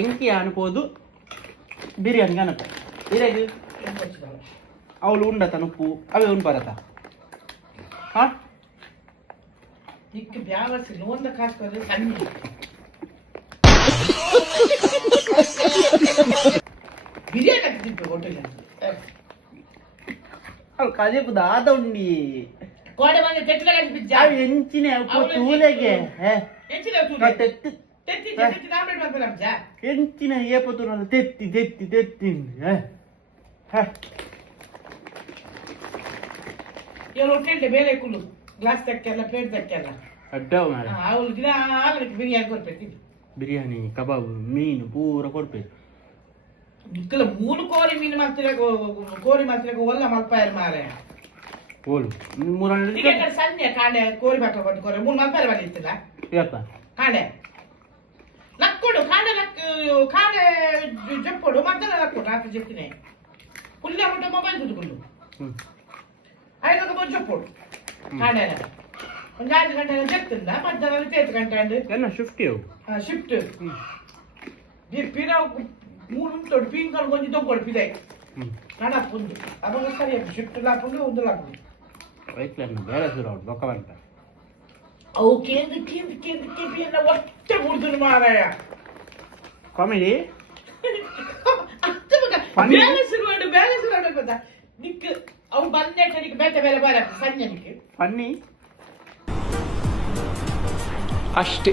ಎಂಕಿ ಅನ್ಬೋದು ಬಿರಿಯಾನಿ ಅನಪ ಇರೇದು ಅವಳು ಉಂಡತ ಉಪ್ಪು ಅವೇ ಉಂಡು ಬರತ್ತ ಹಾ ಇಕ್ಕ ಬ್ಯಾವಸಿ ಲೋನ್ ಕಾಸ್ಕೋದ್ರೆ ಸಣ್ಣ ಬಿರಿಯಾನಿ ಆಗ್ತಿತ್ತು ಹೋಟೆಲ್ ಅವಳು ಕಲಿಪುದ ಆದ ಉಂಡಿ ಕೋಡೆ ಬಂದು ತೆಟ್ಲ ಕಲಿಪಿದ್ದ ಅವು ಎಂಚಿನ ತೂಲೆಗೆ ಎಂಚಿನ ತೆತ್ತಿ ತೆತ್ತಿ ತೆತ್ತಿ ನಾಮೆ ಮಾಡ್ಬೇಡ ಅಜ್ಜ ಎಂಚಿನ ಏಪತ್ತು ನಾನು ತೆತ್ತಿ ತೆತ್ತಿ ತೆತ್ತಿ ಇವ್ರು ಹೊಟ್ಟೆ ಬೇರೆ ಕುಲು ಗ್ಲಾಸ್ ತಕ್ಕೆಲ್ಲ ಪ್ಲೇಟ್ ತಕ್ಕೆಲ್ಲ ಅಡ್ಡ ಅವಳು ದಿನ ಆಗಲಿಕ್ಕೆ ಬಿರಿಯಾನಿ ಕೊಡ್ಬೇಕು ಬಿರಿಯಾನಿ ಕಬಾಬ್ ಮೀನು ಪೂರ ಕೊಡ್ಬೇಕು ನಿಕ್ಕಲ ಮೂರು ಕೋರಿ ಮೀನು ಮಾಡ್ತಿರ ಕೋರಿ ಮಾಡ್ತಿರ ಒಲ್ಲ ಮಲ್ಪಾಯರ್ ಮಾರೆ ಓಲು ಮೂರಲ್ಲಿ ಸಣ್ಣ ಕಾಂಡೆ ಕೋರಿ ಬಾಕ ಬಂದು ಕೋರಿ ಮೂರು ಮಲ್ಪಾಯರ್ ಬಂದಿತ್ತಿಲ್ಲ ಯಾಕ ಕಾಂಡೆ ಲಕ್ಕೊಡು ಕಾಂಡೆ ಕಾಂಡೆ ಜಪ್ಪೊಡು ಮದ್ದಲ ಲಕ್ಕೊಡು ಆತ ಜಪ್ಪಿನೇ ಕುಲ್ಲೆ ಮುಟ್ಟ ಮೊಬೈಲ್ ದುಡ್ಡು ಐದಕ್ಕೆ ಬಂದು ಜಪ್ಪೊಡು ಕಾಂಡೆ ಒಂದು 5 ಗಂಟೆ ಜಪ್ತಿಂದ ಮಧ್ಯಾಹ್ನ 8 ಗಂಟೆ ಅಂದು ಎಲ್ಲ ಶಿಫ್ಟ್ ಶಿಫ್ಟ್ ಪಿನ ಮೂರು ಉಂಟು ಪೀನ್ ಕಲ್ ಕೊಂಚ ತೊಗೊಳ್ಳು ಪಿದೆ ನಡಪ್ಪುಂದು ಅವಾಗ ಸರಿ ಶಿಫ್ಟ್ ಲಾಪುಂಡು ಒಂದು ಲಾಪುಂಡು ವೈಟ್ಲನ್ನು ಬೇರೆ ಶುರು ಅವ್ರು ಬೊಕ್ಕ ಬಂತ ಅವು ಕೇಂದ್ರ ಕೇಂದ್ರ ಕೇಂದ್ರ ಕೇಂದ್ರ ಎಲ್ಲ ಒಟ್ಟೆ ಮುಡ್ದು ಮಾರಾಯ ಕಾಮಿಡಿ ಬೇರೆ ಶುರುವಾಡು ಗೊತ್ತಾ ನಿಕ್ ಅವು ಬಂದೆ ಕಡೆಗೆ ಬೇರೆ ಬೇರೆ ಬೇರೆ ಸಂಜೆ ನಿಕ್ಕೆ ಫನ್ನಿ ಅಷ್ಟೇ.